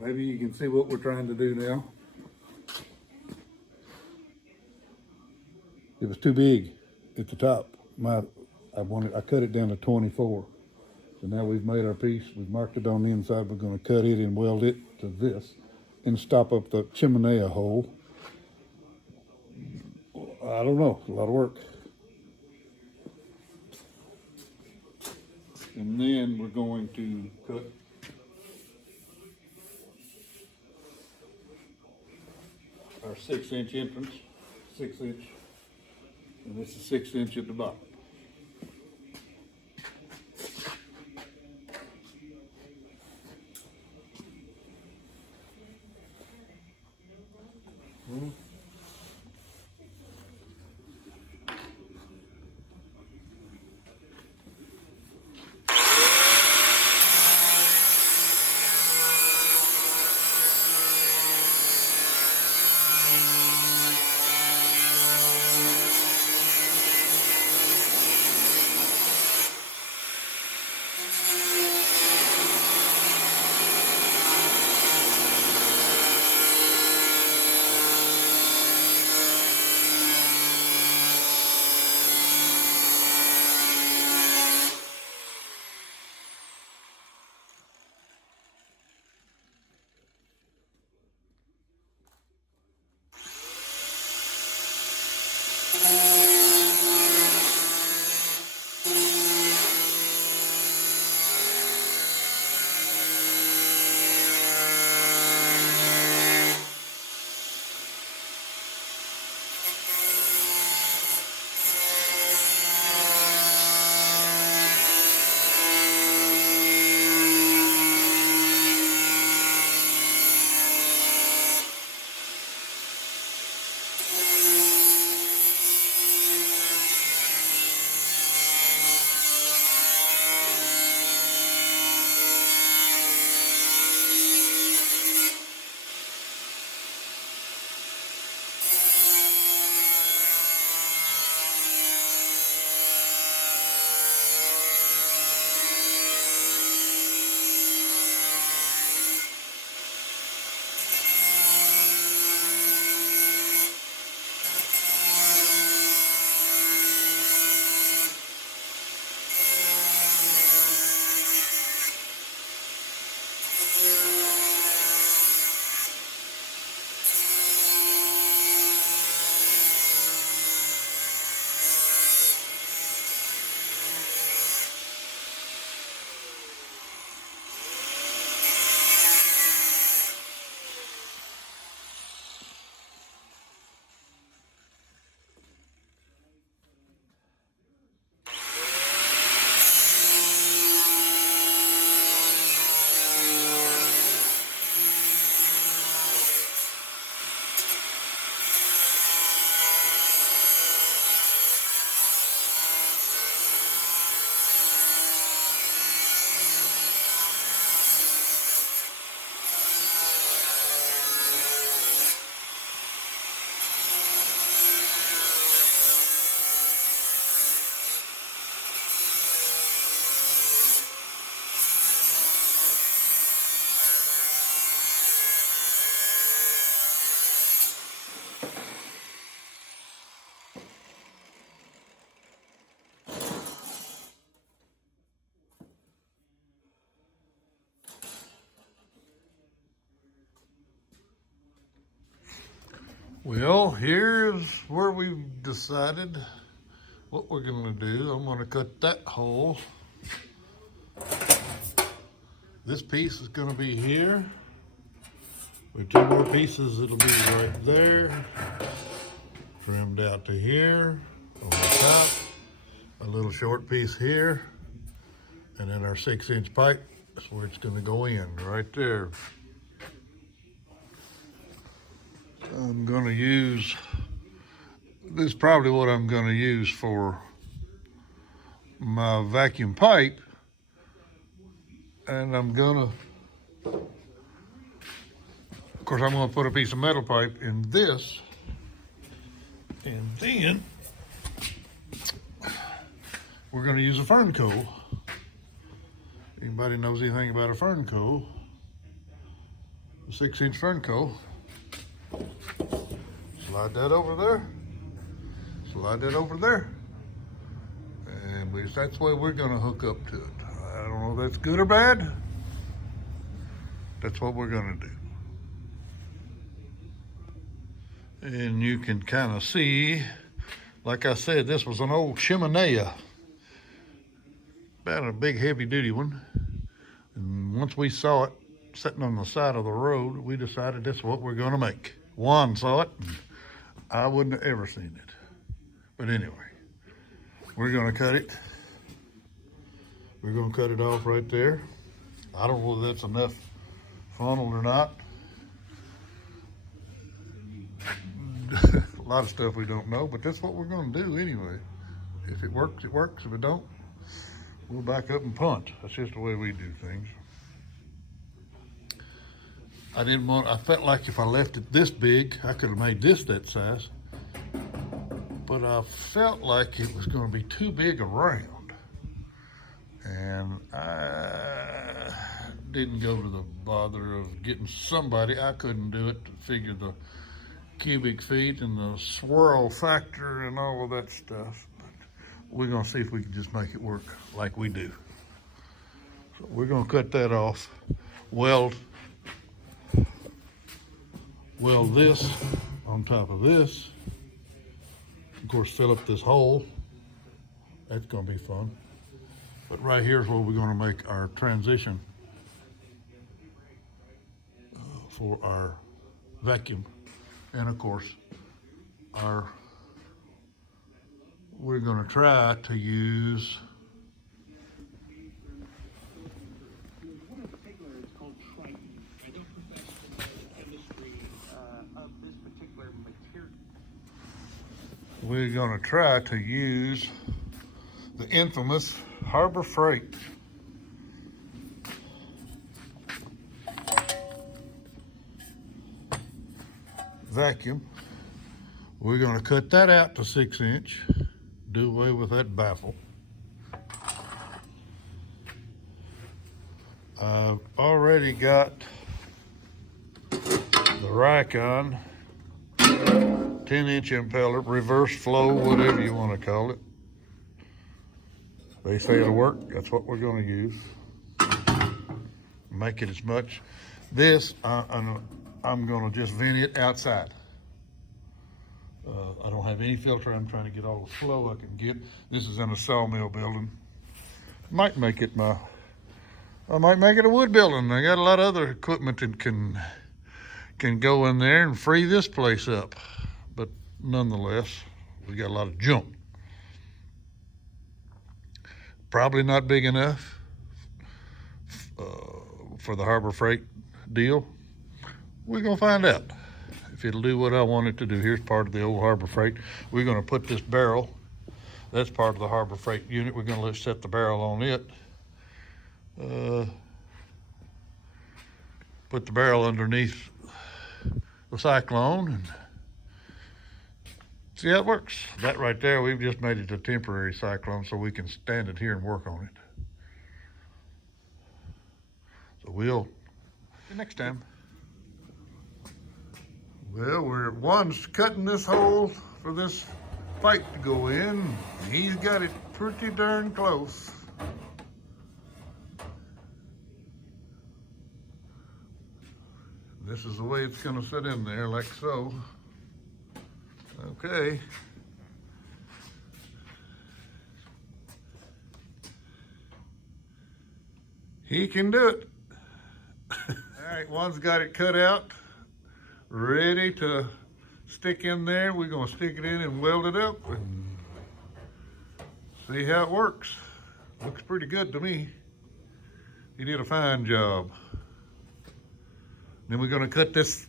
Maybe you can see what we're trying to do now. It was too big at the top. I cut it down to 24. So now we've made our piece. We've marked it on the inside. We're going to cut it and weld it to this and stop up the chimney hole. I don't know, a lot of work. And then we're going to cut our 6-inch entrance, 6-inch, and this is 6-inch at the bottom. Well, here's where we've decided what we're gonna do. I'm gonna cut that hole. This piece is gonna be here. With 2 more pieces, it'll be right there. Trimmed out to here on the top. A little short piece here. And then our 6-inch pipe, that's where it's gonna go in, right there. I'm gonna use, this is probably what I'm gonna use for my vacuum pipe. And I'm gonna, of course, I'm gonna put a piece of metal pipe in this. And then we're gonna use a fern coal. Anybody knows anything about a fern coal? 6-inch Fernco. Slide that over there. Slide that over there. And that's the way we're gonna hook up to it. I don't know if that's good or bad. That's what we're gonna do. And you can kind of see, like I said, this was an old chimenea. About a big heavy duty one. And once we saw it sitting on the side of the road, we decided this is what we're gonna make. Juan saw it, and I wouldn't have ever seen it. But anyway, we're gonna cut it. We're gonna cut it off right there. I don't know if that's enough funnel or not. A lot of stuff we don't know, but that's what we're gonna do anyway. If it works, it works. If it don't, we'll back up and punt. That's just the way we do things. I felt like if I left it this big, I could have made this that size. But I felt like it was gonna be too big around. And I didn't go to the bother of getting somebody. I couldn't do it to figure the cubic feet and the swirl factor and all of that stuff. But we're gonna see if we can just make it work like we do. So we're gonna cut that off, weld this on top of this. Of course, fill up this hole. That's gonna be fun. But right here is where we're gonna make our transition for our vacuum. And of course, we're gonna try to use the infamous Harbor Freight. Vacuum. We're going to cut that out to 6-inch, do away with that baffle. I've already got the Rikon 10-inch impeller, reverse flow, whatever you want to call it. They say it'll work. That's what we're going to use. Make it as much. This, I'm going to just vent it outside. I don't have any filter. I'm trying to get all the flow I can get. This is in a sawmill building. I might make it a wood building. I got a lot of other equipment that can go in there and free this place up. But nonetheless, we got a lot of junk. Probably not big enough for the Harbor Freight deal. We're gonna find out if it'll do what I want it to do. Here's part of the old Harbor Freight. We're gonna put this barrel, that's part of the Harbor Freight unit. We're gonna set the barrel on it. Put the barrel underneath the Cyclone and see how it works. That right there, we've just made it a temporary Cyclone so we can stand it here and work on it. So we'll, next time. Well, Juan's cutting this hole for this pipe to go in. He's got it pretty darn close. This is the way it's gonna sit in there, like so. Okay. He can do it. All right, Juan's got it cut out, ready to stick in there. We're gonna stick it in and weld it up and see how it works. Looks pretty good to me. He did a fine job. Then we're gonna cut this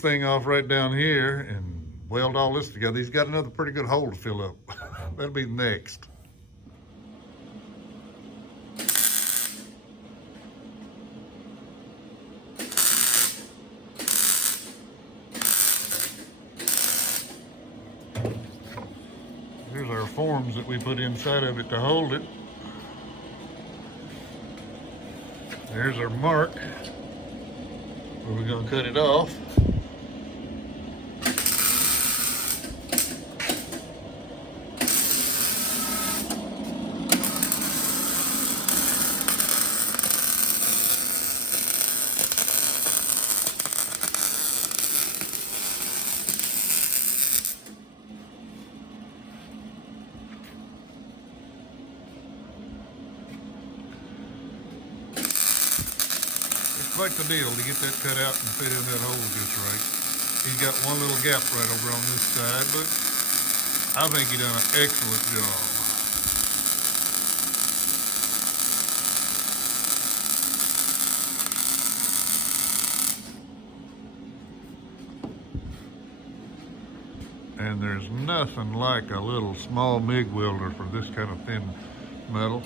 thing off right down here and weld all this together. He's got another pretty good hole to fill up. That'll be next. Here's our forms that we put inside of it to hold it. There's our mark. where we're gonna cut it off. Quite the deal to get that cut out and fit in that hole just right. He's got one little gap right over on this side, but I think he done an excellent job. And there's nothing like a little small MIG welder for this kind of thin metal.